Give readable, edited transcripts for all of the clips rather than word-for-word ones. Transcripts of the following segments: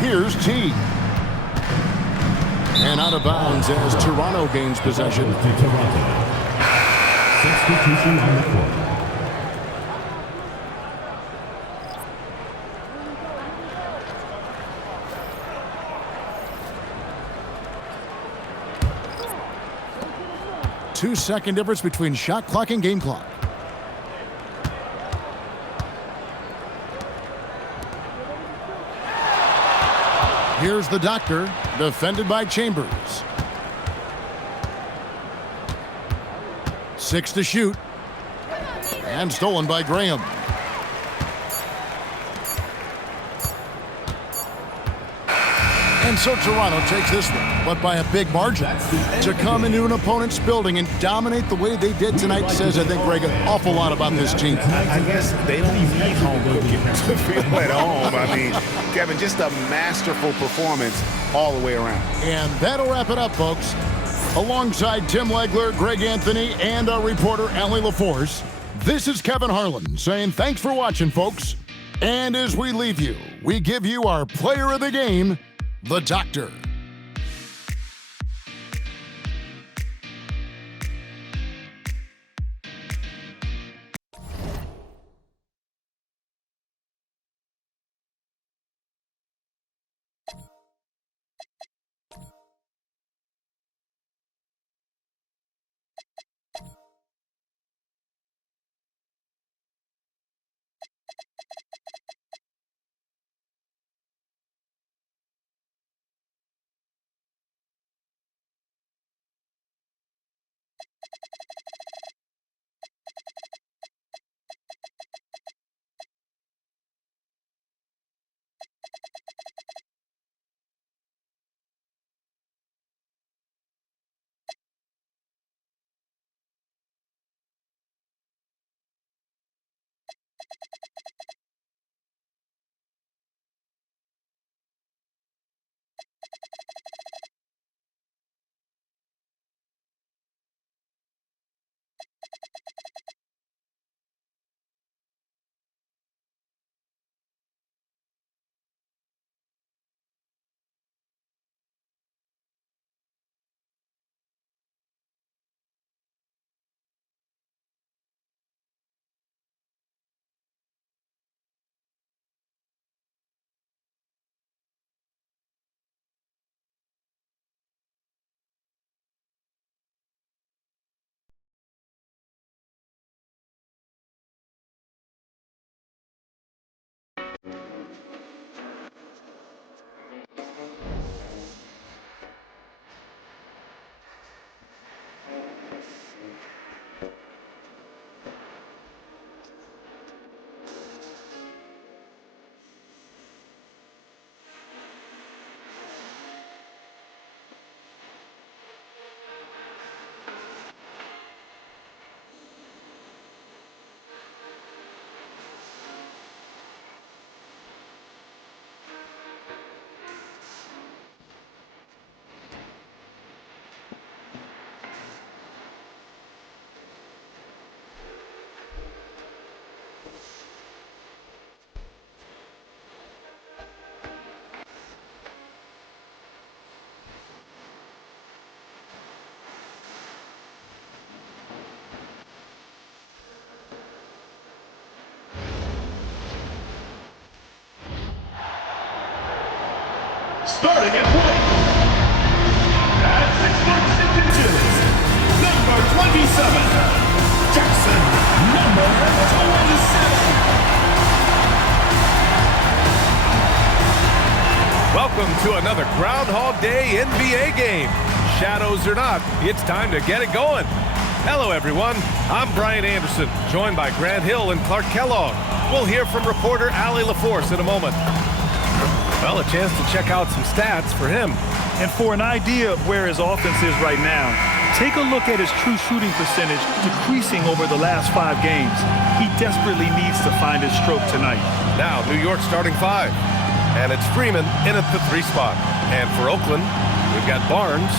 Here's T. And out of bounds as Toronto gains possession. Toronto. Substitution on the court. Two-second difference between shot clock and game clock. Here's the Doctor, defended by Chambers. 6 to shoot. And stolen by Graham. And so Toronto takes this one, but by a big margin. To come into an opponent's building and dominate the way they did tonight says, I think, Greg, an awful lot about this team. I guess they don't need home cooking to feel at home. I mean, Kevin, just a masterful performance all the way around. And that'll wrap it up, folks. Alongside Tim Legler, Greg Anthony, and our reporter, Allie LaForce, this is Kevin Harlan saying thanks for watching, folks. And as we leave you, we give you our player of the game, the Doctor. Starting at point. At 6'6" inches, number 27, Jackson, number 27. Welcome to another Groundhog Day NBA game. Shadows or not, it's time to get it going. Hello, everyone. I'm Brian Anderson, joined by Grant Hill and Clark Kellogg. We'll hear from reporter Allie LaForce in a moment. Well, a chance to check out some stats for him. And for an idea of where his offense is right now, take a look at his true shooting percentage decreasing over the last 5 games. He desperately needs to find his stroke tonight. Now, New York starting 5. And it's Freeman in at the 3 spot. And for Oakland, we've got Barnes,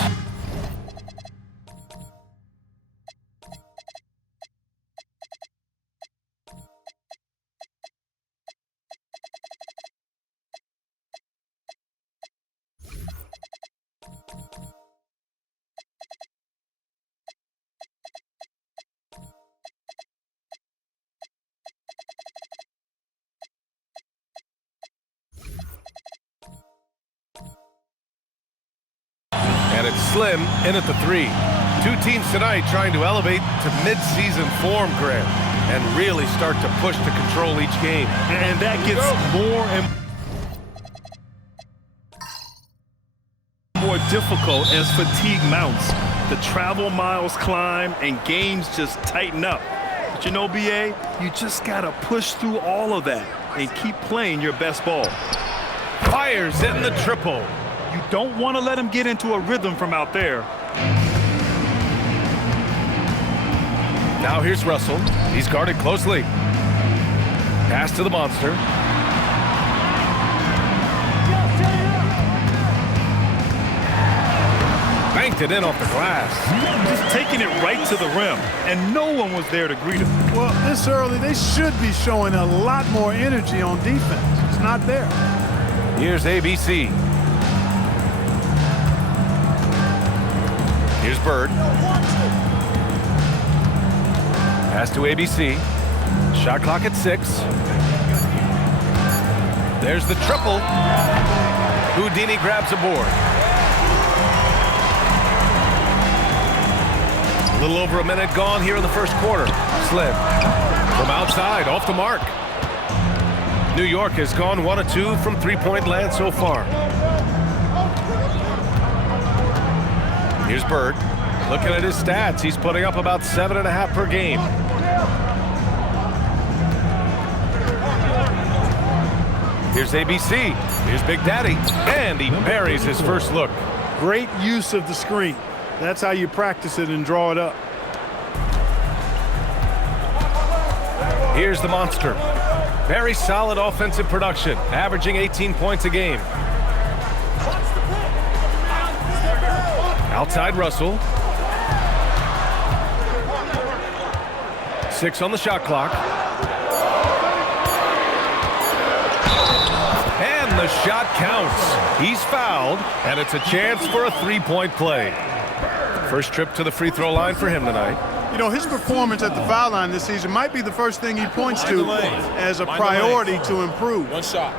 And it's Slim in at the 3. Two teams tonight trying to elevate to mid-season form, Grant, and really start to push to control each game. And that gets more and more difficult as fatigue mounts. The travel miles climb and games just tighten up. But you know, BA, you just got to push through all of that and keep playing your best ball. Fires in the triple. You don't want to let him get into a rhythm from out there. Now here's Russell. He's guarded closely. Pass to the monster. Banked it in off the glass. Just taking it right to the rim, and no one was there to greet him. Well, this early, they should be showing a lot more energy on defense. It's not there. Here's ABC. Here's Bird. Pass to ABC. Shot clock at 6. There's the triple. Houdini grabs a board. A little over a minute gone here in the first quarter. Slim from outside, off the mark. New York has gone 1 of 2 from three-point land so far. Here's Bird. Looking at his stats, he's putting up about 7.5 per game. Here's ABC. Here's Big Daddy. And he buries his first look. Great use of the screen. That's how you practice it and draw it up. Here's the monster. Very solid offensive production, averaging 18 points a game. Outside Russell. 6 on the shot clock. And the shot counts. He's fouled, and it's a chance for a three-point play. First trip to the free throw line for him tonight. You know, his performance at the foul line this season might be the first thing he points to as a priority to improve. One shot.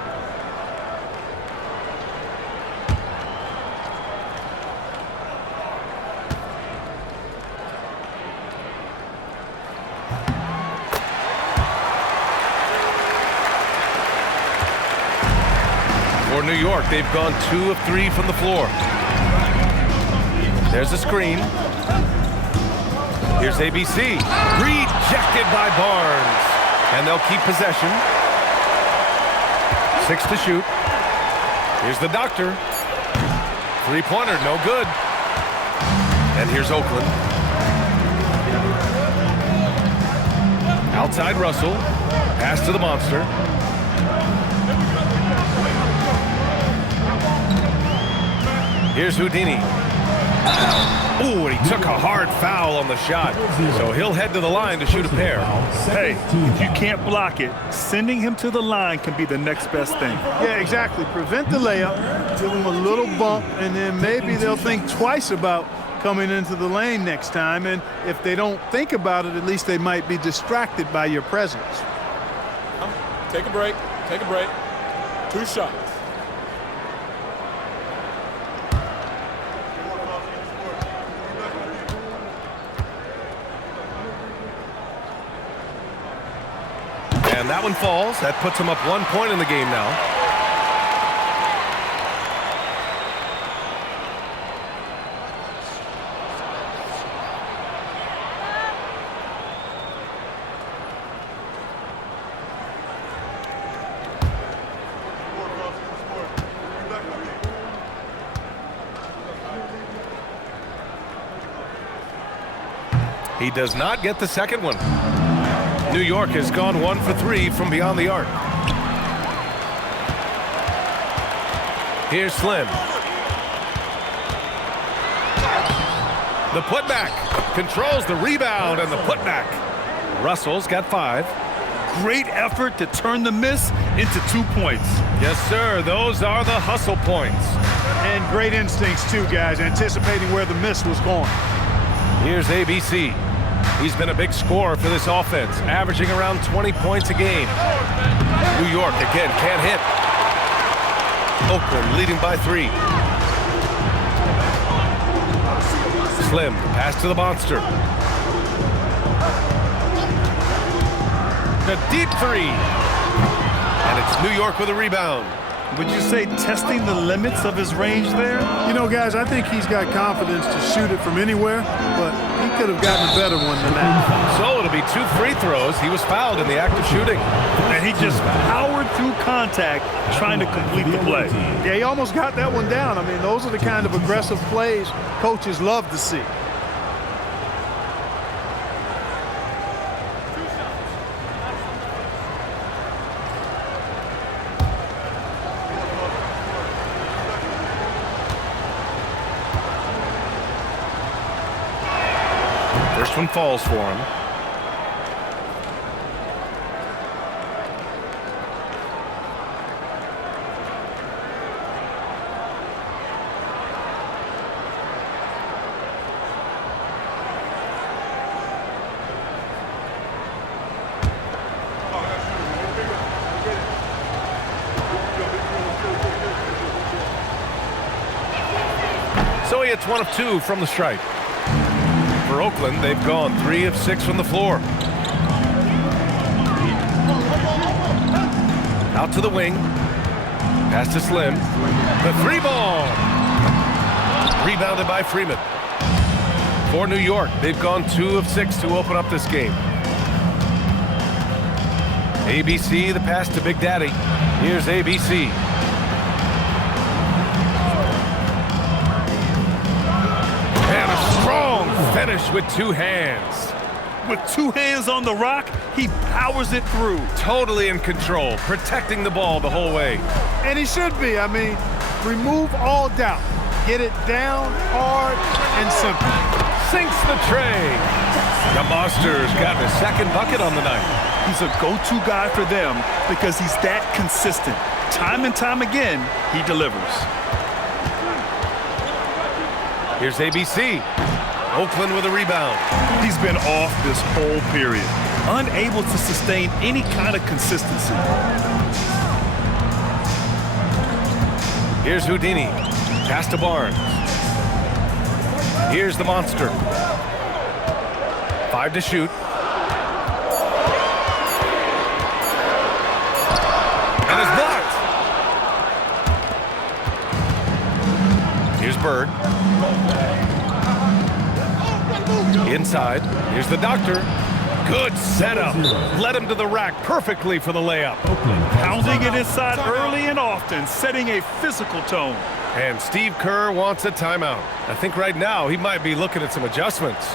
For New York, they've gone 2 of 3 from the floor. There's a screen. Here's ABC. Rejected by Barnes. And they'll keep possession. 6 to shoot. Here's the doctor. Three-pointer, no good. And here's Oakland. Outside Russell. Pass to the monster. Here's Houdini. Ooh, and he took a hard foul on the shot. So he'll head to the line to shoot a pair. Hey, if you can't block it, sending him to the line can be the next best thing. Yeah, exactly. Prevent the layup, give them a little bump, and then maybe they'll think twice about coming into the lane next time. And if they don't think about it, at least they might be distracted by your presence. Take a break. Take a break. 2 shots. And that one falls. That puts him up 1 point in the game now. He does not get the second one. New York has gone 1 for 3 from beyond the arc. Here's Slim. The putback. Controls the rebound and the putback. Russell's got 5. Great effort to turn the miss into 2 points. Yes, sir. Those are the hustle points. And great instincts, too, guys, anticipating where the miss was going. Here's ABC. He's been a big scorer for this offense, averaging around 20 points a game. New York, again, can't hit. Oakland leading by 3. Slim, pass to the monster. A deep three. And it's New York with a rebound. Would you say testing the limits of his range there? You know, guys, I think he's got confidence to shoot it from anywhere, but he could have gotten a better one than that. So it'll be 2 free throws. He was fouled in the act of shooting. And he just powered through contact trying to complete the play. Yeah, he almost got that one down. I mean, those are the kind of aggressive plays coaches love to see. First one falls for him. So he hits 1 of 2 from the stripe. For Oakland, they've gone 3 of 6 from the floor. Out to the wing. Pass to Slim. The 3-ball. Rebounded by Freeman. For New York, they've gone 2 of 6 to open up this game. ABC, the pass to Big Daddy. Here's ABC. And a strong finish with 2 hands. With 2 hands on the rock, he powers it through. Totally in control, protecting the ball the whole way. And he should be. I mean, remove all doubt. Get it down hard and simple. Sinks the tray. The Monster's gotten a second bucket on the night. He's a go-to guy for them because he's that consistent. Time and time again, he delivers. Here's ABC. Oakland with a rebound. He's been off this whole period, unable to sustain any kind of consistency. Here's Houdini. Pass to Barnes. Here's the Monster. 5 to shoot. And it's blocked. Here's Bird. Inside. Here's the Doctor. Good setup. Led him to the rack perfectly for the layup. Pounding it inside early and often, setting a physical tone. And Steve Kerr wants a timeout. I think right now he might be looking at some adjustments.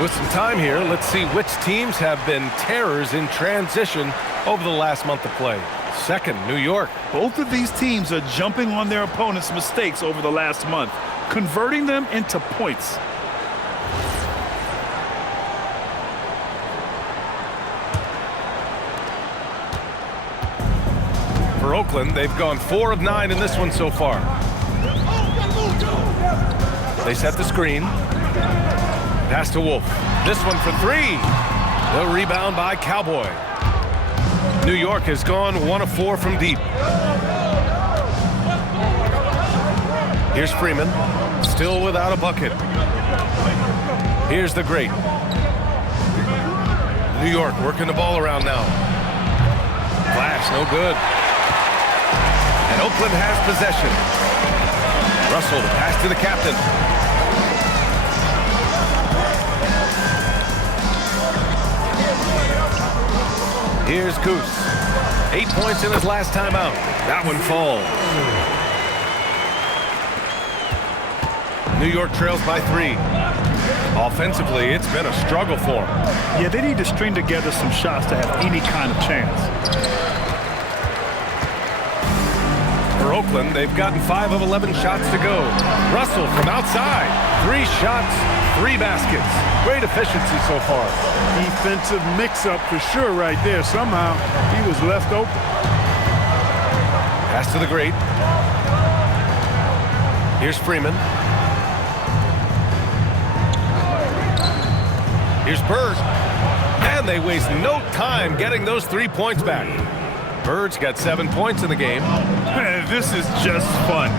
With some time here, let's see which teams have been terrors in transition over the last month of play. Second, New York. Both of these teams are jumping on their opponents' mistakes over the last month, converting them into points. For Oakland, they've gone 4 of 9 in this one so far. They set the screen. Pass to Wolf. This one for 3. The rebound by Cowboy. New York has gone 1 of 4 from deep. Here's Freeman. Still without a bucket. Here's the Great. New York working the ball around now. Flash, no good. And Oakland has possession. Russell to pass to the captain. Here's Goose. 8 points in his last time out. That one falls. New York trails by 3. Offensively, it's been a struggle for them. Yeah, they need to string together some shots to have any kind of chance. For Oakland, they've gotten 5 of 11 shots to go. Russell from outside. 3 shots, 3 baskets. Great efficiency so far. Defensive mix-up for sure right there. Somehow he was left open. Pass to the great. Here's Freeman. Here's Bird. And they waste no time getting those 3 points back. Bird's got 7 points in the game. Man, this is just fun.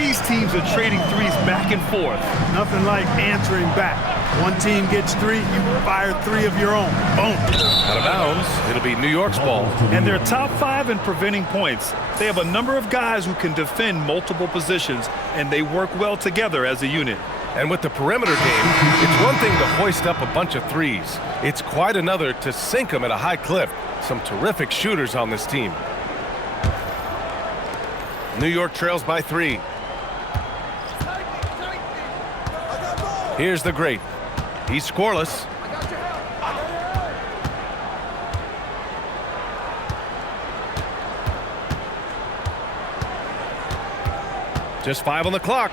These teams are trading threes back and forth. Nothing like answering back. One team gets 3, you fire 3 of your own. Boom. Out of bounds. It'll be New York's ball. And they're top 5 in preventing points. They have a number of guys who can defend multiple positions, and they work well together as a unit. And with the perimeter game, it's one thing to hoist up a bunch of threes. It's quite another to sink them at a high clip. Some terrific shooters on this team. New York trails by 3. Here's the great. He's scoreless. Just 5 on the clock.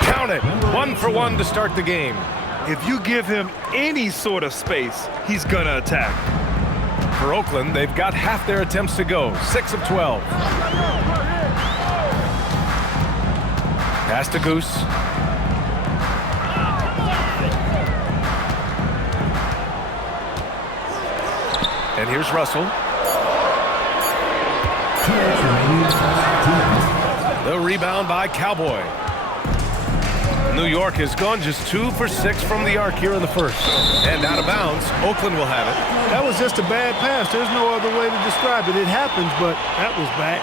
Count it. 1 for 1 to start the game. If you give him any sort of space, he's going to attack. For Oakland, they've got half their attempts to go. 6 of 12. Pass to Goose. And here's Russell. The rebound by Cowboy. New York has gone just 2 for 6 from the arc here in the first. And out of bounds, Oakland will have it. That was just a bad pass. There's no other way to describe it. It happens, but that was bad.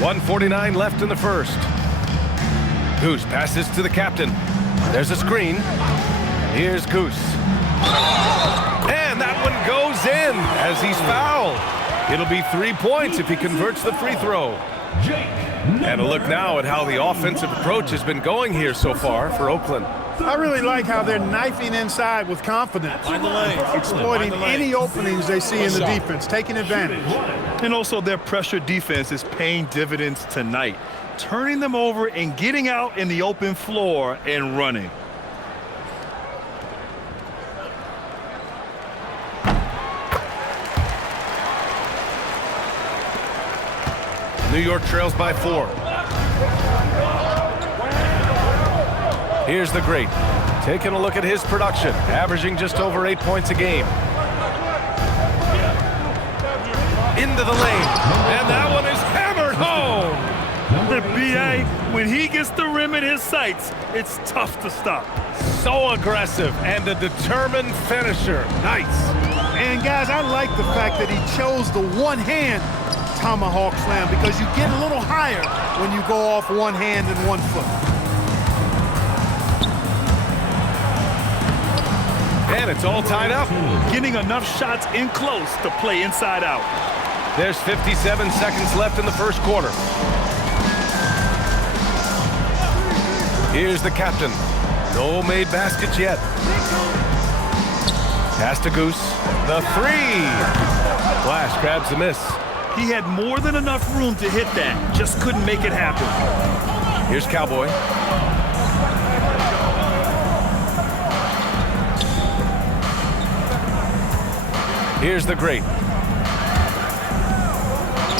.149 left in the first. Goose passes to the captain. There's a screen. Here's Goose. And that one goes in as he's fouled. It'll be 3 points if he converts the free throw. And a look now at how the offensive approach has been going here so far for Oakland. I really like how they're knifing inside with confidence. Find the lane. Exploiting Find the lane. any openings they see in the defense, taking advantage. And also their pressure defense is paying dividends tonight, turning them over and getting out in the open floor and running. New York trails by 4. Here's the great. Taking a look at his production, averaging just over 8 points a game. Into the lane, and that one is hammered home. The BA, when he gets the rim in his sights, it's tough to stop. So aggressive and a determined finisher. Nice. And guys, I like the fact that he chose the one-hand tomahawk slam because you get a little higher when you go off one hand and 1 foot. And it's all tied up. Getting enough shots in close to play inside out. There's 57 seconds left in the first quarter. Here's the captain. No made baskets yet. Pass to Goose. The 3. Flash grabs the miss. He had more than enough room to hit that. Just couldn't make it happen. Here's Cowboy. Here's the great.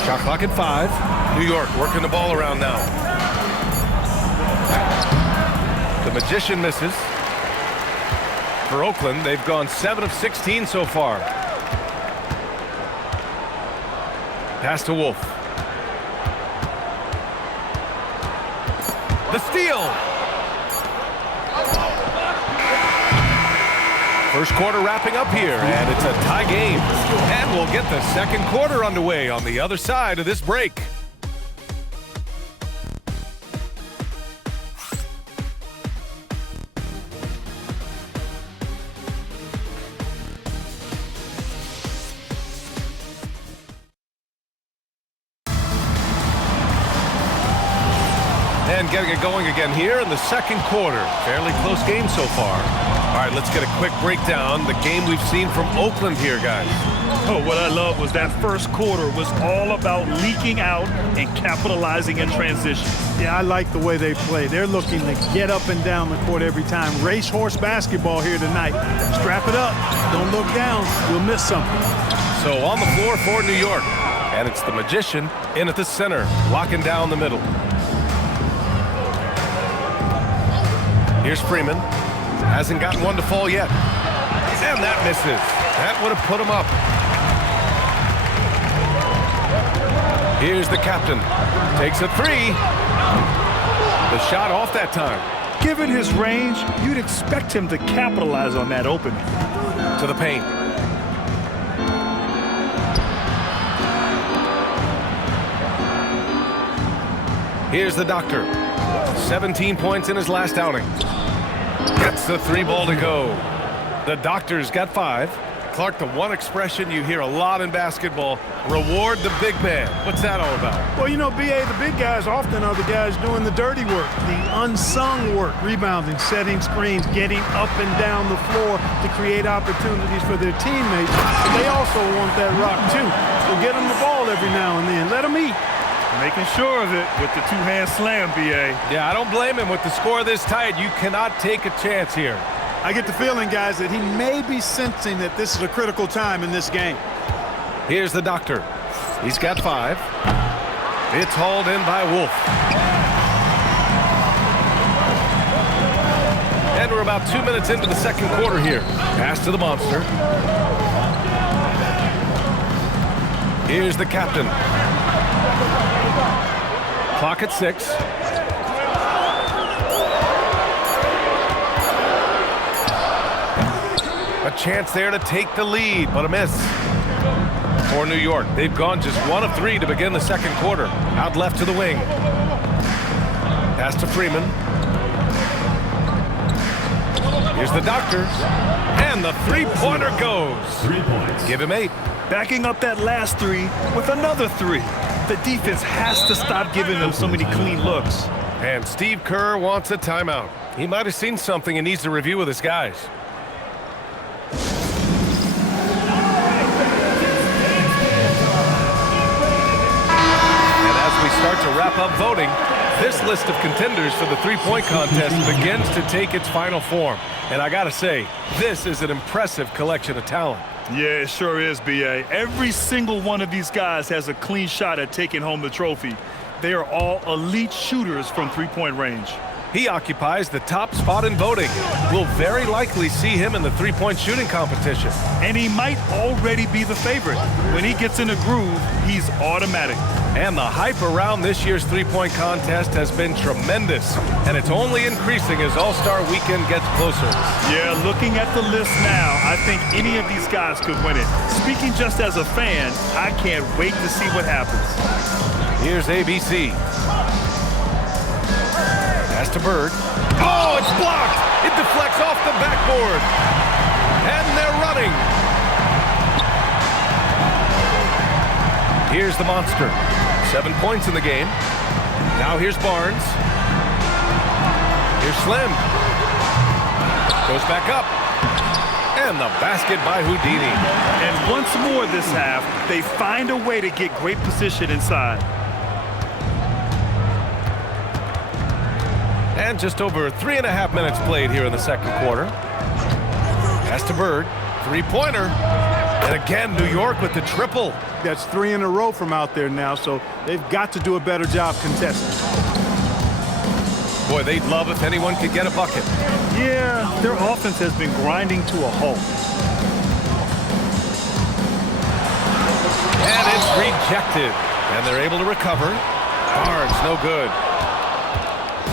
Shot clock at 5. New York working the ball around now. The magician misses. For Oakland, they've gone 7 of 16 so far. Pass to Wolf. The steal. First quarter wrapping up here, and it's a tie game. And we'll get the second quarter underway on the other side of this break. And getting it going again here in the second quarter. Fairly close game so far. All right, let's get a quick breakdown. The game we've seen from Oakland here, guys. Oh, what I love was that first quarter was all about leaking out and capitalizing in transition. Yeah, I like the way they play. They're looking to get up and down the court every time. Racehorse basketball here tonight. Strap it up. Don't look down. You'll miss something. So on the floor for New York. And it's the Magician in at the center, locking down the middle. Here's Freeman. Hasn't gotten one to fall yet. And that misses. That would have put him up. Here's the captain. Takes a three. The shot off that time. Given his range, you'd expect him to capitalize on that opening. To the paint. Here's the doctor. 17 points in his last outing. Gets the three ball to go. The doctor's got 5. Clark, the one expression you hear a lot in basketball, reward the big man. What's that all about? Well, you know, BA, the big guys often are the guys doing the dirty work, the unsung work, rebounding, setting screens, getting up and down the floor to create opportunities for their teammates. But they also want that rock, too. So get them the ball every now and then. Let them eat. Making sure of it with the two-hand slam, BA. Yeah, I don't blame him. With the score this tight, you cannot take a chance here. I get the feeling, guys, that he may be sensing that this is a critical time in this game. Here's the doctor. He's got 5. It's hauled in by Wolf. And we're about 2 minutes into the second quarter here. Pass to the monster. Here's the captain. Clock at 6. A chance there to take the lead, but a miss. For New York, they've gone just 1 of 3 to begin the second quarter. Out left to the wing. Pass to Freeman. Here's the doctor. And the three-pointer goes. 3 points. Give him 8. Backing up that last 3 with another 3. The defense has to stop giving them so many clean looks. And Steve Kerr wants a timeout. He might have seen something and needs to review with his guys. And as we start to wrap up voting, this list of contenders for the three-point contest begins to take its final form. And I gotta say, this is an impressive collection of talent. Yeah, it sure is, BA. Every single one of these guys has a clean shot at taking home the trophy. They are all elite shooters from three-point range. He occupies the top spot in voting. We'll very likely see him in the three-point shooting competition. And he might already be the favorite. When he gets in a groove, he's automatic. And the hype around this year's three-point contest has been tremendous. And it's only increasing as All-Star Weekend gets closer. Yeah, looking at the list now, I think any of these guys could win it. Speaking just as a fan, I can't wait to see what happens. Here's ABC. Pass to Bird. Oh, it's blocked! It deflects off the backboard. And they're running. Here's the monster. 7 points in the game. Now here's Barnes. Here's Slim. Goes back up. And the basket by Houdini. And once more this half, they find a way to get great position inside. And just over 3.5 minutes played here in the second quarter. Pass to Bird. Three-pointer. And again, New York with the triple. That's 3 in a row from out there now, so they've got to do a better job contesting. Boy, they'd love if anyone could get a bucket. Yeah, their offense has been grinding to a halt. And it's rejected. And they're able to recover. Barnes, no good.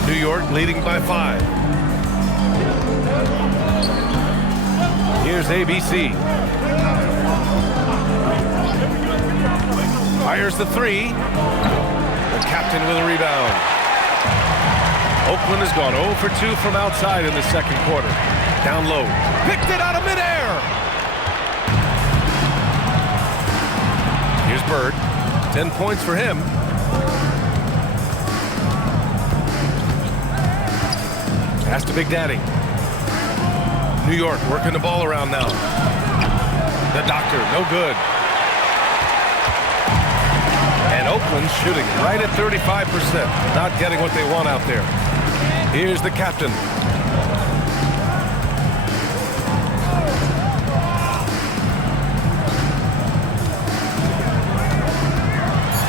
New New York leading by 5. Here's ABC. Fires the 3. The captain with a rebound. Oakland has gone 0 for 2 from outside in the second quarter. Down low. Picked it out of midair. Here's Bird. 10 points for him. Pass to Big Daddy. New York working the ball around now. The doctor, no good. And Oakland shooting right at 35%. Not getting what they want out there. Here's the captain.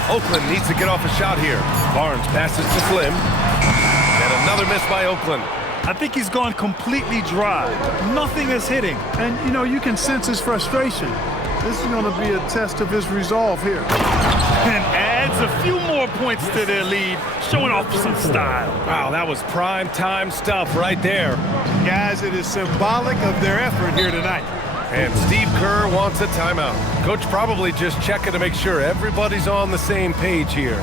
Oakland needs to get off a shot here. Barnes passes to Slim. And another miss by Oakland. I think he's gone completely dry. Nothing is hitting. And, you know, you can sense his frustration. This is going to be a test of his resolve here. And adds a few more points to their lead, showing off some style. Wow, that was prime time stuff right there. Guys, it is symbolic of their effort here tonight. And Steve Kerr wants a timeout. Coach probably just checking to make sure everybody's on the same page here.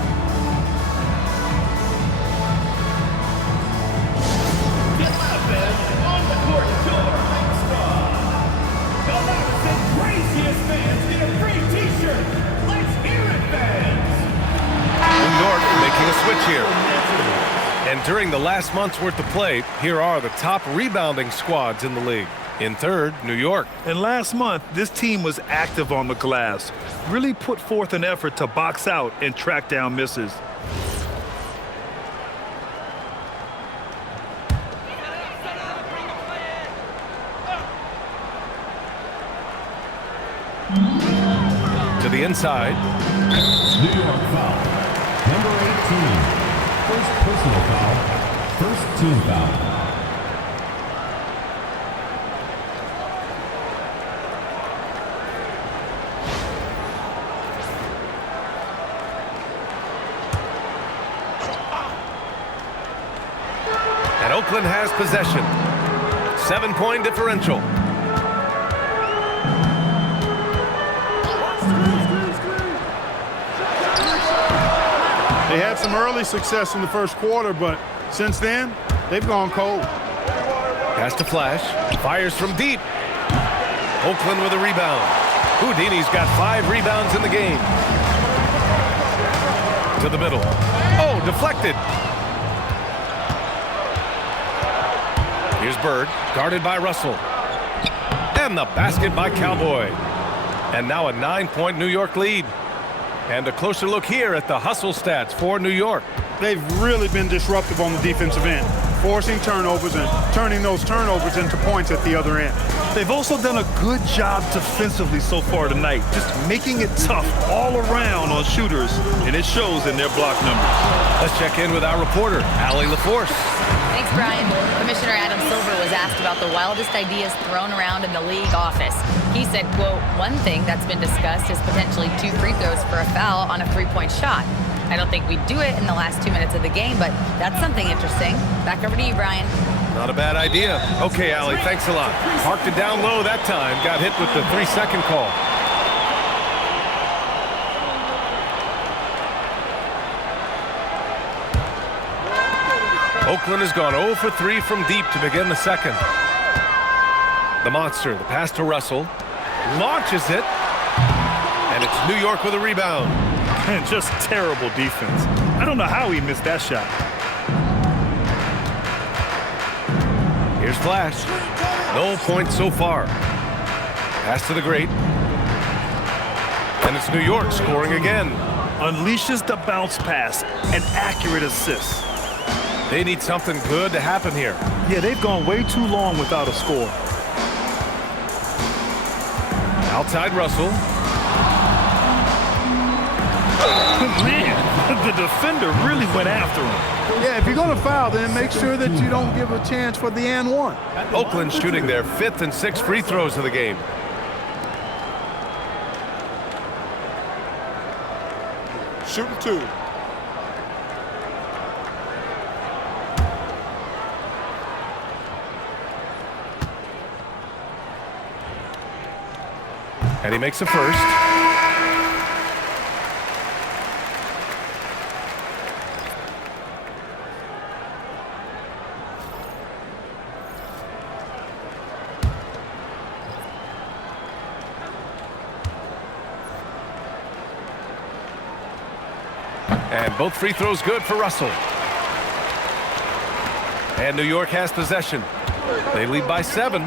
Here. And during the last month's worth of play, here are the top rebounding squads in the league. In third, New York. And last month, this team was active on the glass. Really put forth an effort to box out and track down misses. To the inside. New York foul. Number 18. First personal foul. First team foul. And Oakland has possession. 7-point differential. They had some early success in the first quarter, but since then, they've gone cold. Pass to Flash. Fires from deep. Oakland with a rebound. Houdini's got 5 rebounds in the game. To the middle. Oh, deflected. Here's Bird, guarded by Russell. And the basket by Cowboy. And now a 9-point New York lead. And a closer look here at the hustle stats for New York. They've really been disruptive on the defensive end, forcing turnovers and turning those turnovers into points at the other end. They've also done a good job defensively so far tonight, just making it tough all around on shooters, and it shows in their block numbers. Let's check in with our reporter, Allie LaForce. Thanks, Brian. Commissioner Adam Silver was asked about the wildest ideas thrown around in the league office. He said, quote, one thing that's been discussed is potentially 2 free throws for a foul on a 3-point shot. I don't think we'd do it in the last 2 minutes of the game, but that's something interesting. Back over to you, Brian. Not a bad idea. Okay, Allie, thanks a lot. Parked it down low that time. Got hit with the 3-second call. Oakland has gone 0 for 3 from deep to begin the second. The monster, the pass to Russell. Launches it. And it's New York with a rebound. And just terrible defense. I don't know how he missed that shot. Here's Flash. No points so far. Pass to the great. And it's New York scoring again. Unleashes the bounce pass. An accurate assist. They need something good to happen here. Yeah, they've gone way too long without a score. Outside Russell. Man, the defender really went after him. Yeah, if you're going to foul, then make sure that you don't give a chance for the and one. Oakland shooting their 5th and 6th free throws of the game. Shooting 2. And he makes a first. And both free throws good for Russell. And New York has possession. They lead by 7.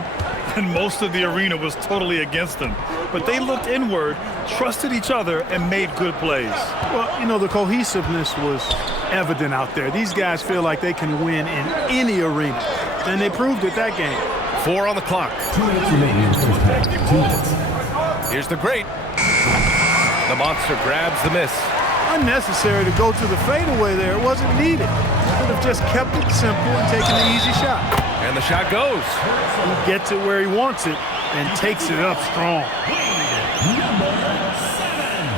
And most of the arena was totally against them. But they looked inward, trusted each other, and made good plays. Well, you know, the cohesiveness was evident out there. These guys feel like they can win in any arena. And they proved it that game. 4 on the clock. 2 minutes remaining in the first half. 2 minutes. Here's the great. The monster grabs the miss. Unnecessary to go to the fadeaway there. It wasn't needed. Could have just kept it simple and taken the easy shot. And the shot goes. He gets it where he wants it and takes it up strong.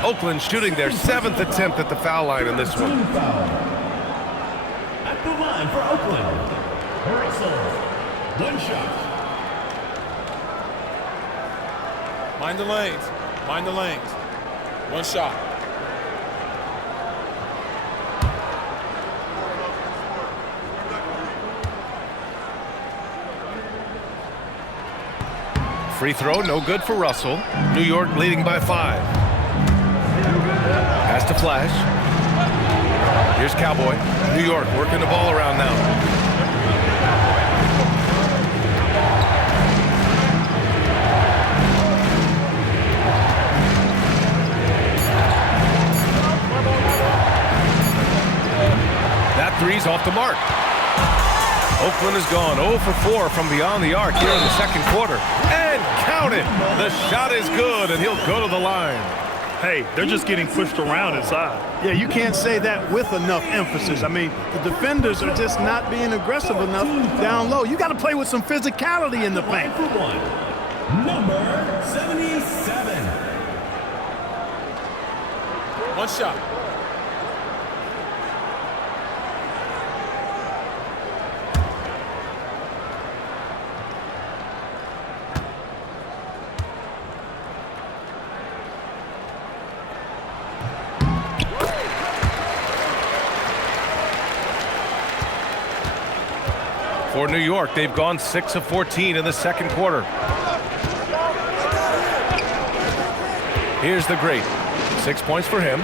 Oakland shooting their 7th attempt at the foul line in this one. At the line for Oakland, Russell. 1 shot. Mind the lanes. Mind the lanes. 1 shot. Free throw, no good for Russell. New York leading by 5. Pass to Flash. Here's Cowboy. New York working the ball around now. That three's off the mark. Oakland has gone 0 for 4 from beyond the arc here in the second quarter. And count it! The shot is good, and he'll go to the line. Hey, they're just getting pushed around inside. Yeah, you can't say that with enough emphasis. I mean, the defenders are just not being aggressive enough down low. You got to play with some physicality in the paint. For 1, number 77. 1 shot. For New York, they've gone 6 of 14 in the second quarter. Here's the great. 6 points for him.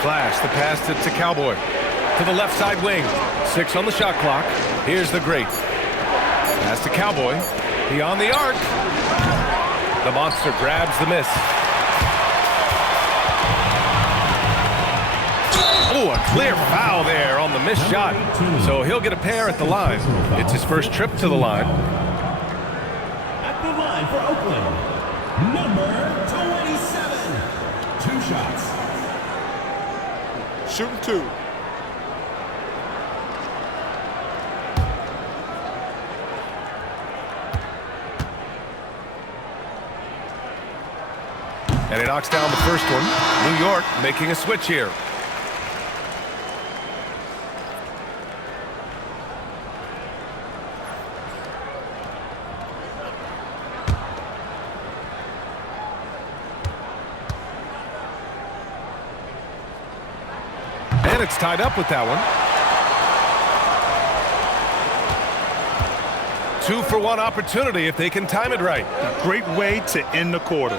Flash, the pass to Cowboy. To the left side wing. 6 on the shot clock. Here's the great. Pass to Cowboy. Beyond the arc. The monster grabs the miss. Oh, a clear foul there on the missed shot. So he'll get a pair at the line. It's his first trip to the line. At the line for Oakland, number 27. 2 shots. Shooting 2. And he knocks down the first one. New York making a switch here. And it's tied up with that one. 2-for-1 opportunity if they can time it right. A great way to end the quarter.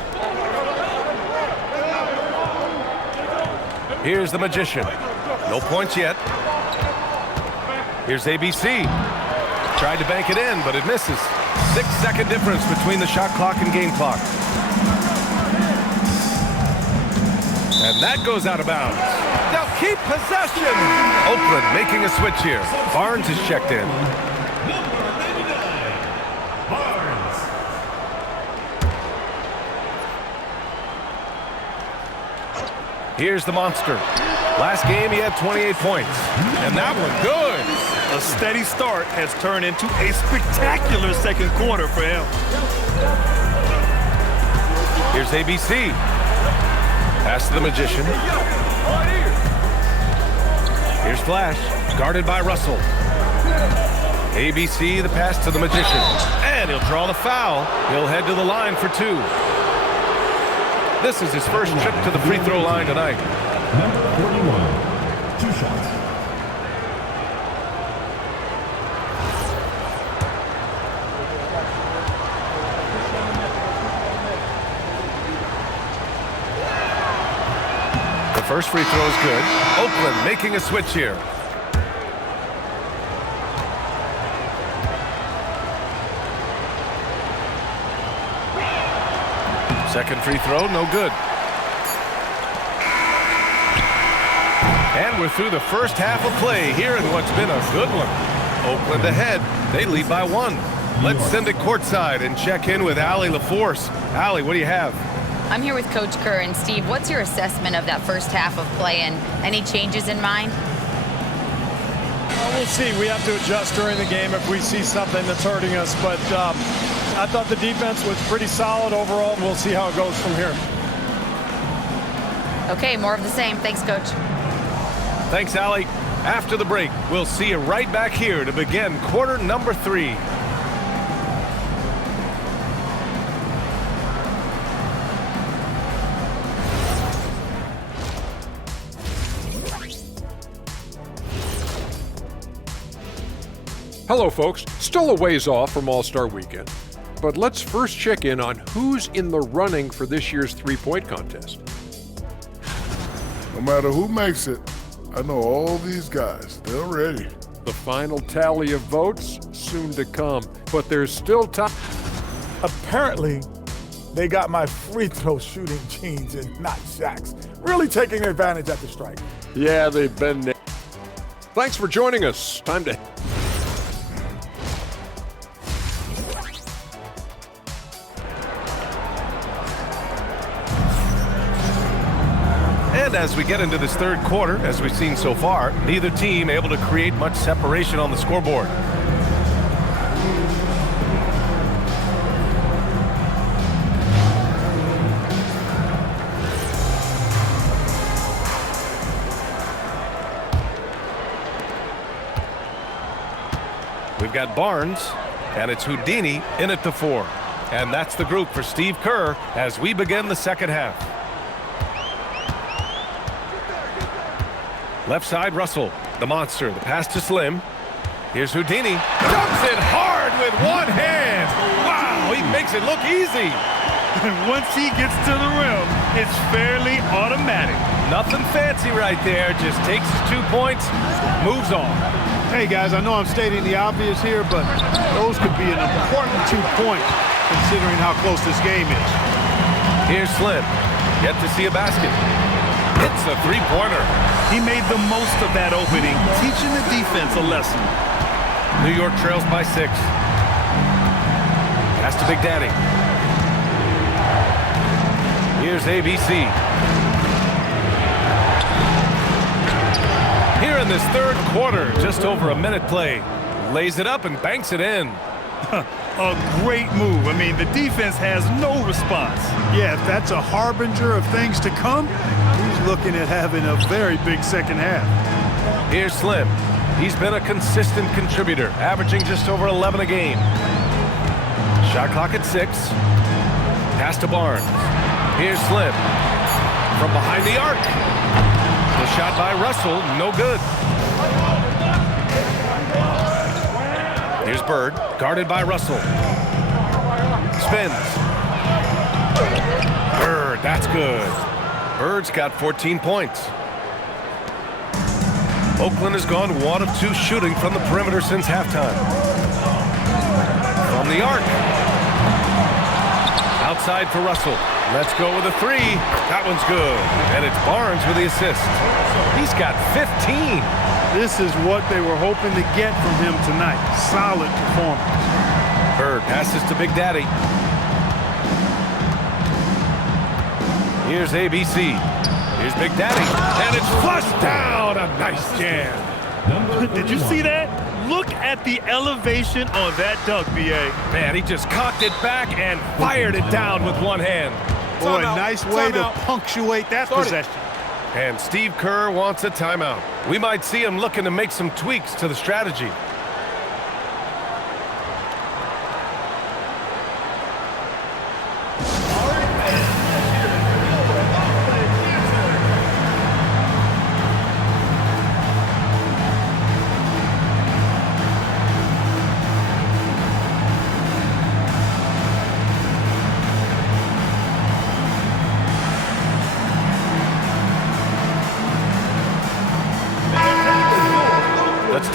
Here's the magician. No points yet. Here's ABC. Tried to bank it in, but it misses. 6-second difference between the shot clock and game clock. And that goes out of bounds. They'll keep possession. Oakland making a switch here. Barnes is checked in. Here's the monster. Last game, he had 28 points. And that one, good. A steady start has turned into a spectacular second quarter for him. Here's ABC. Pass to the magician. Here's Flash, guarded by Russell. ABC, the pass to the magician. And he'll draw the foul. He'll head to the line for 2. This is his first trip to the free throw line tonight. Number 41, 2 shots. The first free throw is good. Oakland making a switch here. Second free throw, no good. And we're through the first half of play here in what's been a good one. Oakland ahead. They lead by 1. Let's send it courtside and check in with Allie LaForce. Allie, what do you have? I'm here with Coach Kerr. And Steve, what's your assessment of that first half of play and any changes in mind? Well, we'll see. We have to adjust during the game if we see something that's hurting us. But I thought the defense was pretty solid overall. We'll see how it goes from here. Okay, more of the same. Thanks, Coach. Thanks, Allie. After the break, we'll see you right back here to begin quarter number 3. Hello, folks. Still a ways off from All-Star Weekend, but let's first check in on who's in the running for this year's three-point contest. No matter who makes it, I know all these guys. They're ready. The final tally of votes soon to come, but there's still time. Apparently, they got my free throw shooting genes and not Shaq's. Really taking advantage at the strike. Yeah, they've been there. Thanks for joining us. Time to... And as we get into this third quarter, as we've seen so far, neither team able to create much separation on the scoreboard. We've got Barnes, and it's Houdini in at the 4. And that's the group for Steve Kerr as we begin the second half. Left side, Russell, the monster, the pass to Slim. Here's Houdini, dumps it hard with one hand. Wow, he makes it look easy. Once he gets to the rim, it's fairly automatic. Nothing fancy right there, just takes his 2 points, moves on. Hey, guys, I know I'm stating the obvious here, but those could be an important 2 points considering how close this game is. Here's Slim, yet to see a basket. It's a three-pointer. He made the most of that opening, teaching the defense a lesson. New York trails by 6. Pass to Big Daddy. Here's ABC. Here in this third quarter, just over a minute play. Lays it up and banks it in. A great move. I mean, the defense has no response. Yeah, if that's a harbinger of things to come, he's looking at having a very big second half. Here's Slim. He's been a consistent contributor, averaging just over 11 a game. Shot clock at 6. Pass to Barnes. Here's Slim. From behind the arc. The shot by Russell, no good. Here's Bird, guarded by Russell. Spins. Bird, that's good. Bird's got 14 points. Oakland has gone 1 of 2 shooting from the perimeter since halftime. From the arc. Outside for Russell. Let's go with a 3. That one's good. And it's Barnes with the assist. He's got 15. This is what they were hoping to get from him tonight. Solid performance. Bird passes to Big Daddy. Here's ABC. Here's Big Daddy. And it's flushed down. A nice jam. Did you see that? Look at the elevation on that dunk, BA. Man, he just cocked it back and fired it down with one hand. Boy, nice way to punctuate that possession. And Steve Kerr wants a timeout. We might see him looking to make some tweaks to the strategy.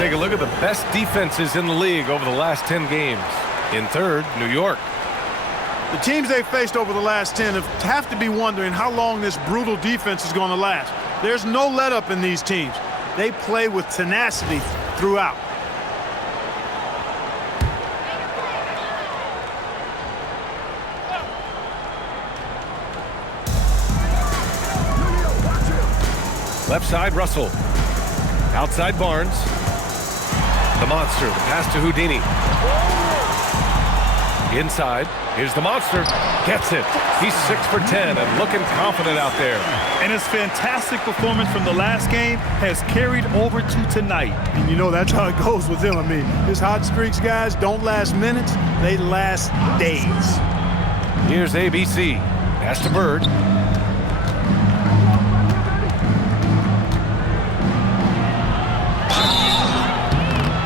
take a look at the best defenses in the league over the last 10 games. In third, New York. The teams they faced over the last 10 have to be wondering how long this brutal defense is going to last. There's no let-up in these teams. They play with tenacity throughout. Left side, Russell. Outside, Barnes. The monster. The pass to Houdini. Inside. Here's the monster. Gets it. He's 6 for 10 and looking confident out there. And his fantastic performance from the last game has carried over to tonight. And you know that's how it goes with him. I mean, his hot streaks, guys, don't last minutes. They last days. Here's ABC. Pass to Bird.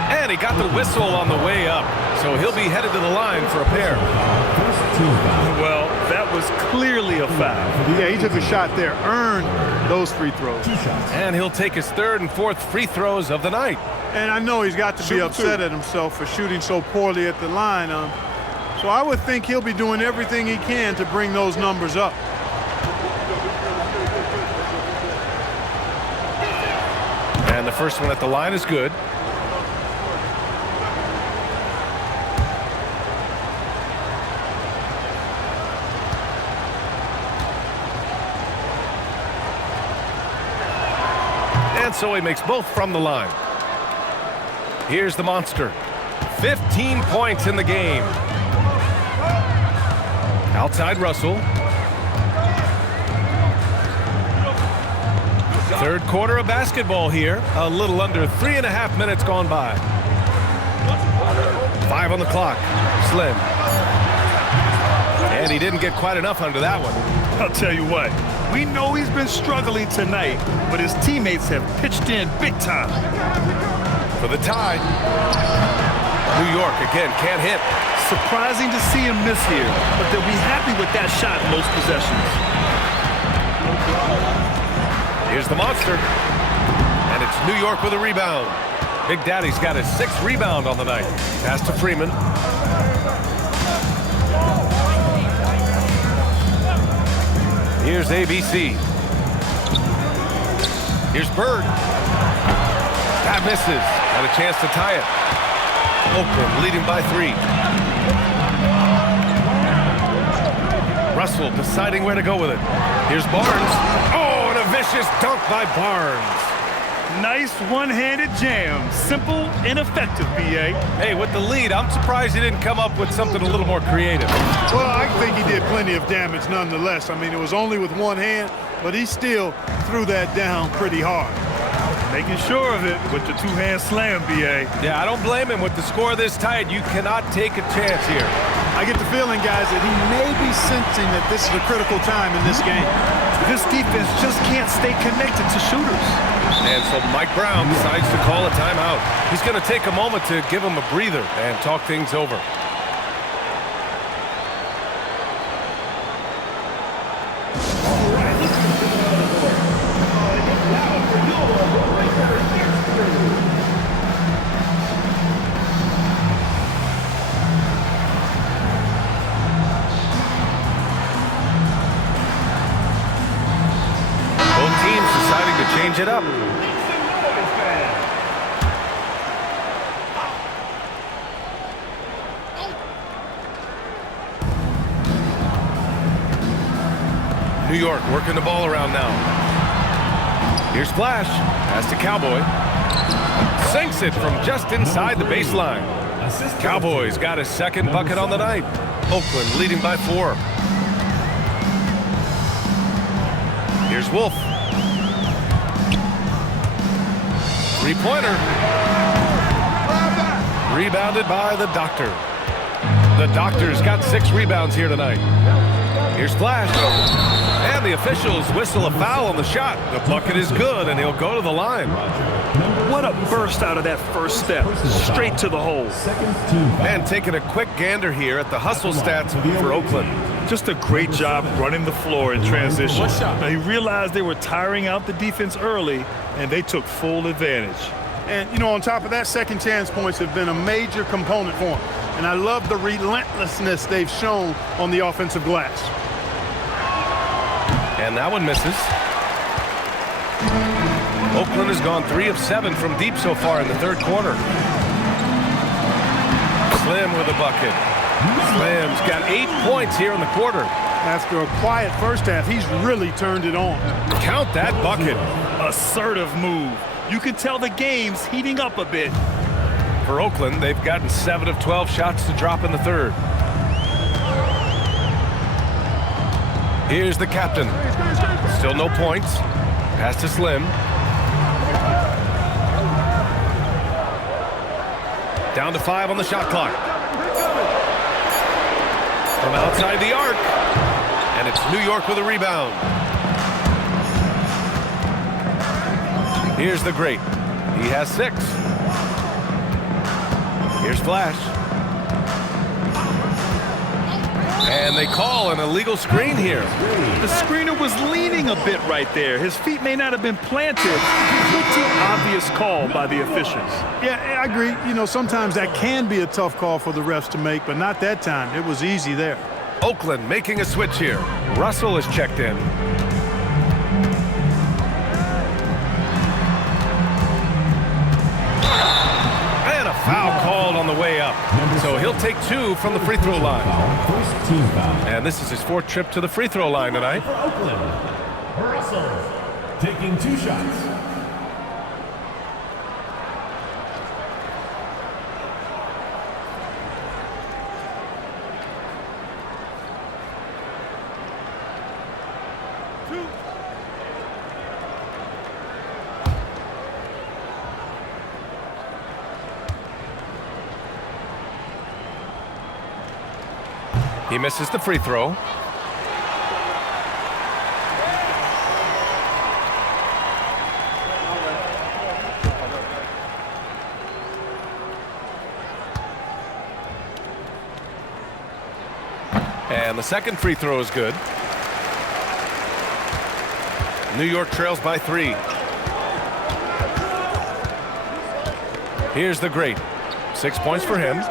And he got the whistle on the way up. So he'll be headed to the line for a pair. Well, that was clearly a foul. Yeah, he took a shot there, earned those free throws. And he'll take his third and fourth free throws of the night. And I know he's got to be upset at himself for shooting so poorly at the line. So I would think he'll be doing everything he can to bring those numbers up. And the first one at the line is good. And so he makes both from the line. Here's the monster. 15 points in the game. Outside Russell. Third quarter of basketball here. A little under 3.5 minutes gone by. 5 on the clock. Slim. And he didn't get quite enough under that one. I'll tell you what. We know he's been struggling tonight, but his teammates have pitched in big time. For the tie. New York again can't hit. Surprising to see him miss here, but they'll be happy with that shot most possessions. Here's the monster. And it's New York with a rebound. Big Daddy's got his 6th rebound on the night. Pass to Freeman. Here's ABC. Here's Bird. That misses. Got a chance to tie it. Oakland leading by 3. Russell deciding where to go with it. Here's Barnes. Oh, and a vicious dunk by Barnes. Nice one-handed jam. Simple and effective, BA. Hey, with the lead, I'm surprised he didn't come up with something a little more creative. Well, I think he did plenty of damage nonetheless. I mean, it was only with one hand, but he still threw that down pretty hard. Making sure of it with the two-hand slam, BA. Yeah, I don't blame him. With the score this tight, you cannot take a chance here. I get the feeling, guys, that he may be sensing that this is a critical time in this game. This defense just can't stay connected to shooters. And so Mike Brown decides to call a timeout. He's going to take a moment to give him a breather and talk things over. Both teams deciding to change it up. New York working the ball around now. Here's Flash. Pass to Cowboy. Sinks it from just inside the baseline. Cowboys got his 2nd bucket on the night. Oakland leading by 4. Here's Wolf. 3-pointer. Rebounded by the Doctor. The Doctor's got 6 rebounds here tonight. Here's Flash. And the officials whistle a foul on the shot. The bucket is good, and he'll go to the line. What a burst out of that first step. Straight to the hole. And taking a quick gander here at the hustle stats for Oakland. Just a great job running the floor in transition. Now, he realized they were tiring out the defense early, and they took full advantage. And, you know, on top of that, second chance points have been a major component for them. And I love the relentlessness they've shown on the offensive glass. And that one misses. Oakland has gone 3 of 7 from deep so far in the third quarter. Slim with a bucket. Slim's got 8 points here in the quarter. After a quiet first half, he's really turned it on. Count that bucket. Assertive move. You can tell the game's heating up a bit. For Oakland, they've gotten 7 of 12 shots to drop in the third. Here's the captain. Still no points. Pass to Slim. Down to 5 on the shot clock. From outside the arc. And it's New York with a rebound. Here's the great. He has 6. Here's Flash. And they call an illegal screen here. The screener was leaning a bit right there. His feet may not have been planted. Pretty obvious call by the officials. Yeah, I agree. You know, sometimes that can be a tough call for the refs to make, but not that time. It was easy there. Oakland making a switch here. Russell is checked in. And a foul called on the way up. So he'll take 2 from the free throw line. First team foul. And this is his 4th trip to the free throw line tonight. For Oakland, Russell taking 2 shots. He misses the free throw. And the second free throw is good. New York trails by 3. Here's the great. 6 points for him.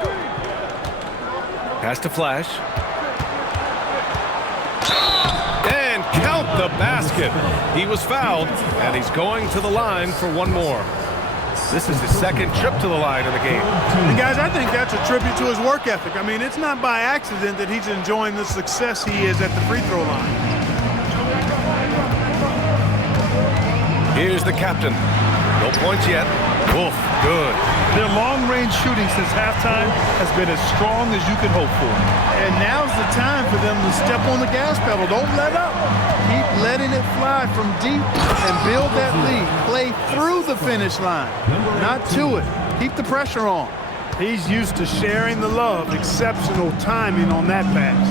Pass to Flash. And count the basket. He was fouled, and he's going to the line for 1 more. This is his 2nd trip to the line in the game. And guys, I think that's a tribute to his work ethic. I mean, it's not by accident that he's enjoying the success he is at the free throw line. Here's the captain. No points yet. Oof, good. Their long-range shooting since halftime has been as strong as you could hope for. And now's the time for them to step on the gas pedal. Don't let up. Keep letting it fly from deep and build that lead. Play through the finish line, not to it. Keep the pressure on. He's used to sharing the love. Exceptional timing on that pass.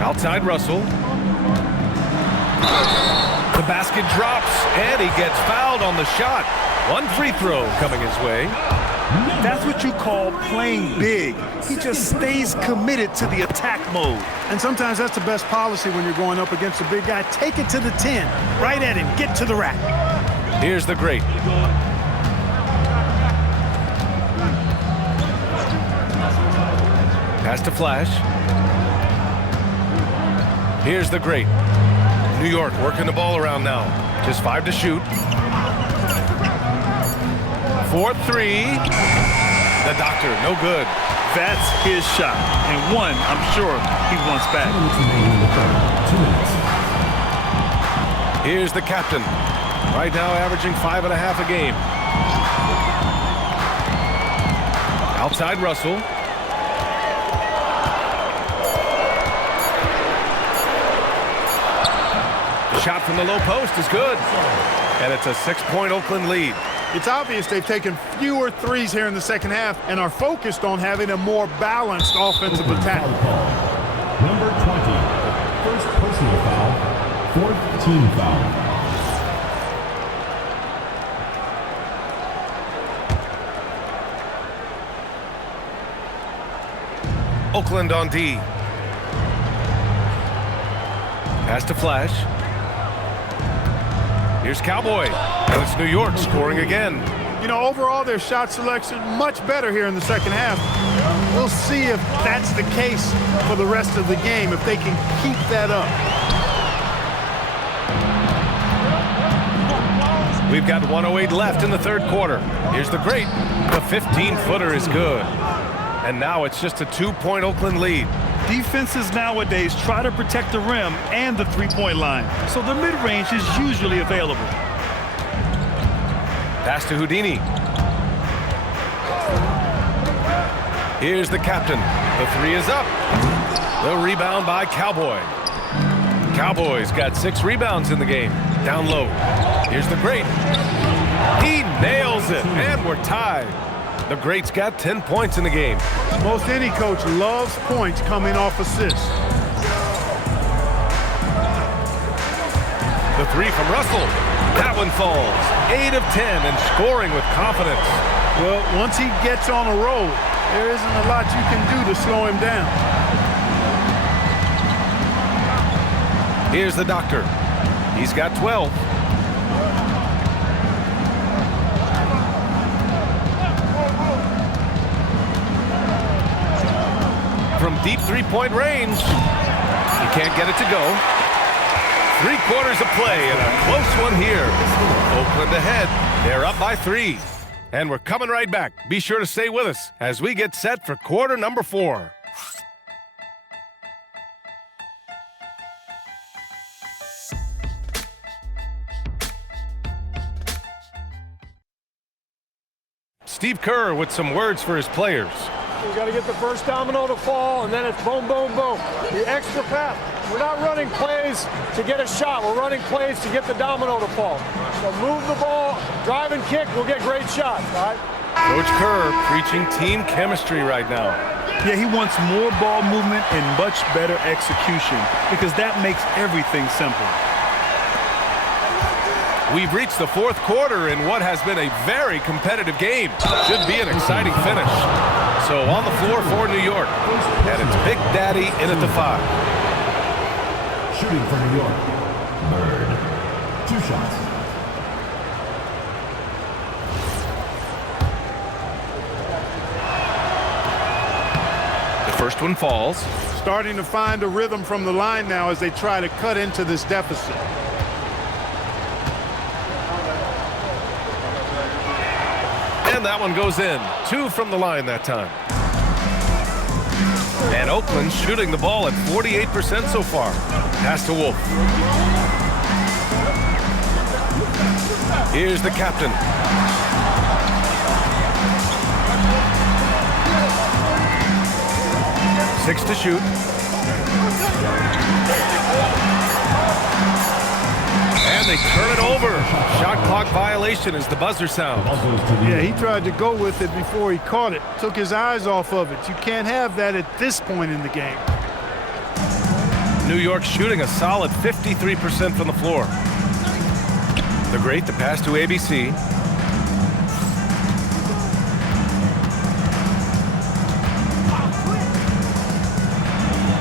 Outside Russell. The basket drops, and he gets fouled on the shot. 1 free throw coming his way. That's what you call playing big. He just stays committed to the attack mode. And sometimes that's the best policy when you're going up against a big guy. Take it to the 10. Right at him. Get to the rack. Here's the great. Pass to Flash. Here's the great. New York working the ball around now. Just 5 to shoot. 4-3. The doctor, no good. That's his shot. And one, I'm sure, he wants back. Here's the captain. Right now averaging 5.5 a game. Outside Russell. The shot from the low post is good. And it's a 6-point Oakland lead. It's obvious they've taken fewer threes here in the second half and are focused on having a more balanced offensive attack. Number 20, first personal foul, 4th team foul. Oakland on D. Pass to Flash. Here's Cowboy, and it's New York scoring again. You know, overall, their shot selection much better here in the second half. We'll see if that's the case for the rest of the game, if they can keep that up. We've got 1:08 left in the third quarter. Here's the great. The 15-footer is good. And now it's just a 2-point Oakland lead. Defenses nowadays try to protect the rim and the three-point line, so the mid-range is usually available. Pass to Houdini. Here's the captain. The three is up. The rebound by Cowboy. Cowboys got 6 rebounds in the game. Down low. Here's the great. He nails it, and we're tied. The great's got 10 points in the game. Most any coach loves points coming off assists. The three from Russell. That one falls. 8 of 10 and scoring with confidence. Well, once he gets on a roll, there isn't a lot you can do to slow him down. Here's the doctor. He's got 12. From deep three-point range. He can't get it to go. 3 quarters of play and a close one here. Oakland ahead. They're up by 3. And we're coming right back. Be sure to stay with us as we get set for quarter number 4. Steve Kerr with some words for his players. We got to get the first domino to fall, and then it's boom, boom, boom. The extra pass. We're not running plays to get a shot. We're running plays to get the domino to fall. So move the ball, drive and kick, we'll get great shots, all right? Coach Kerr preaching team chemistry right now. Yeah, he wants more ball movement and much better execution because that makes everything simple. We've reached the fourth quarter in what has been a very competitive game. Should be an exciting finish. So on the floor for New York, and it's Big Daddy in at the 5. Shooting for New York, Bird. 2 shots. The first one falls. Starting to find a rhythm from the line now as they try to cut into this deficit. And that one goes in. 2 from the line that time. And Oakland shooting the ball at 48% so far. Pass to Wolf. Here's the captain. Six to shoot. And they turn it over. Shot clock violation as the buzzer sounds. Yeah, he tried to go with it before he caught it. Took his eyes off of it. You can't have that at this point in the game. New York shooting a solid 53% from the floor. The great, the pass to ABC.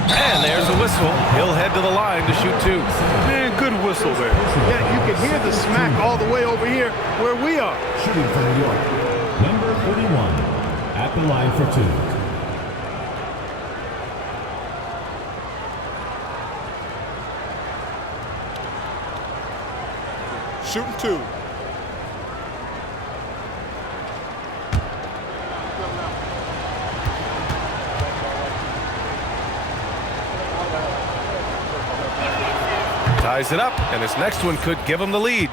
And there's a whistle. He'll head to the line to shoot 2. Man, good whistle there. Yeah, you can hear the smack all the way over here where we are. Shooting for New York, number 31, at the line for 2. Shooting 2. Ties it up, and his next one could give him the lead.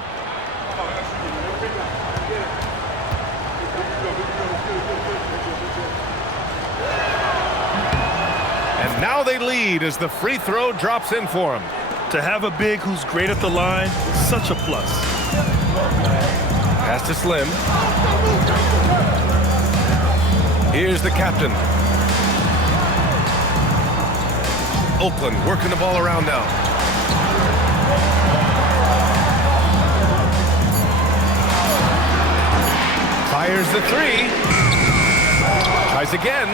And now they lead as the free throw drops in for him. To have a big who's great at the line, such a plus. Pass to Slim. Here's the captain. Oakland working the ball around now. Fires the 3. Tries again.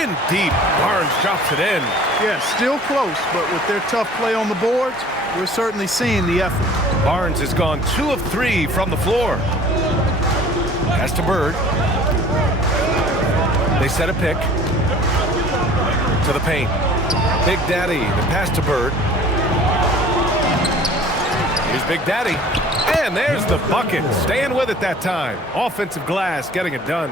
In deep. Barnes drops it in. Yeah, still close, but with their tough play on the boards, we're certainly seeing the effort. Barnes has gone 2 of 3 from the floor. Pass to Bird. They set a pick. To the paint. Big Daddy, the pass to Bird. Here's Big Daddy. And there's the bucket. Staying with it that time. Offensive glass getting it done.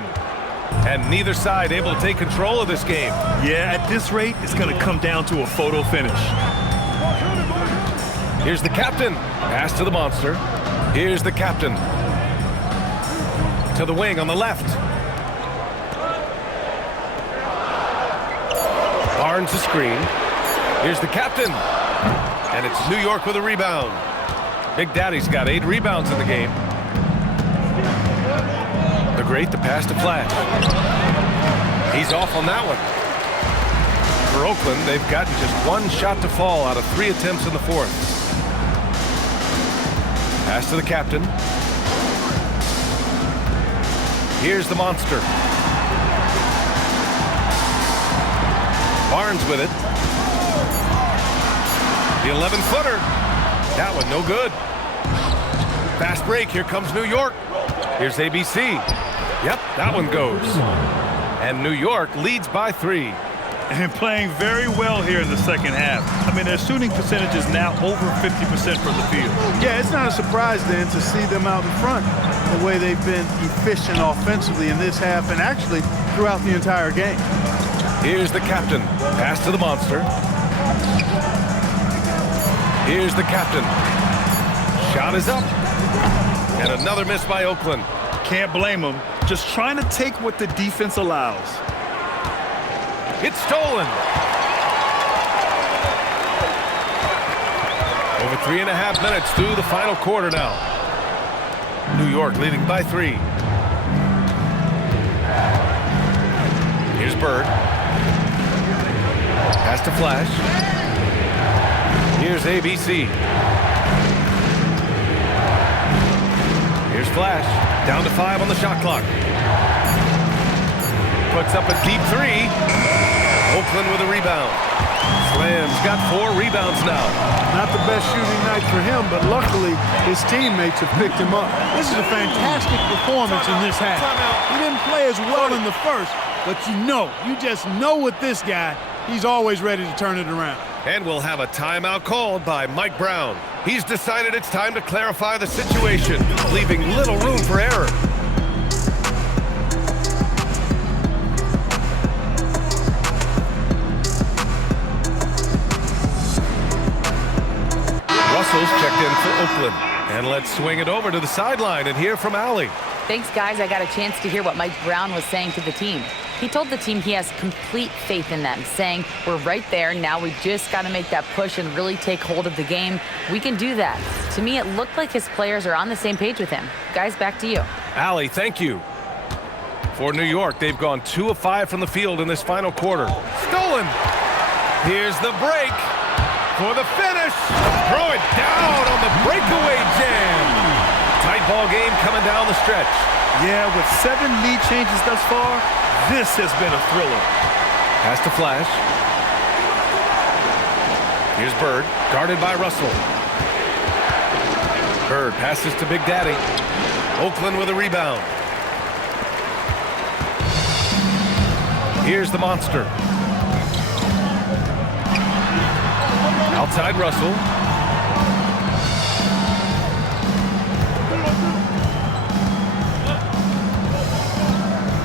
And neither side able to take control of this game. Yeah, at this rate, it's going to come down to a photo finish. Here's the captain. Pass to the monster. Here's the captain. To the wing on the left. Barnes a screen. Here's the captain. And it's New York with a rebound. Big Daddy's got 8 rebounds in the game. The great, the pass to Flash. He's off on that one. For Oakland, they've gotten just 1 shot to fall out of 3 attempts in the fourth. Pass to the captain. Here's the monster. Barnes with it. The 11-footer. That one no good. Fast break. Here comes New York. Here's ABC. Yep, that one goes. And New York leads by 3. And playing very well here in the second half. I mean, their shooting percentage is now over 50% from the field. Yeah, it's not a surprise then to see them out in front the way they've been efficient offensively in this half and actually throughout the entire game. Here's the captain. Pass to the monster. Here's the captain. Shot is up. And another miss by Oakland. Can't blame them. Just trying to take what the defense allows. It's stolen. Over 3.5 minutes through the final quarter now. New York leading by 3. Here's Bird. Pass to Flash. Here's ABC. Here's Flash. Down to 5 on the shot clock. Puts up a deep 3. Oakland with a rebound. Slam's got 4 rebounds now. Not the best shooting night for him, but luckily his teammates have picked him up. This is a fantastic performance in this half. He didn't play as well in the first, but you just know with this guy, he's always ready to turn it around. And we'll have a timeout called by Mike Brown. He's decided it's time to clarify the situation, leaving little room for error. Russell's checked in for Oakland. And let's swing it over to the sideline and hear from Allie. Thanks, guys. I got a chance to hear what Mike Brown was saying to the team. He told the team he has complete faith in them, saying, we're right there. Now we just got to make that push and really take hold of the game. We can do that. To me, it looked like his players are on the same page with him. Guys, back to you. Allie, thank you. For New York, they've gone 2 of 5 from the field in this final quarter. Stolen. Here's the break for the finish. Throw it down on the breakaway jam. Tight ball game coming down the stretch. Yeah, with 7 lead changes thus far, this has been a thriller. Pass to Flash. Here's Bird, guarded by Russell. Bird passes to Big Daddy. Oakland with a rebound. Here's the monster. Outside Russell.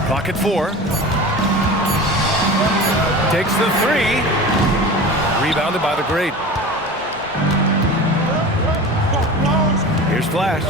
Clock at 4. Takes the 3. Rebounded by the great. Here's Flash.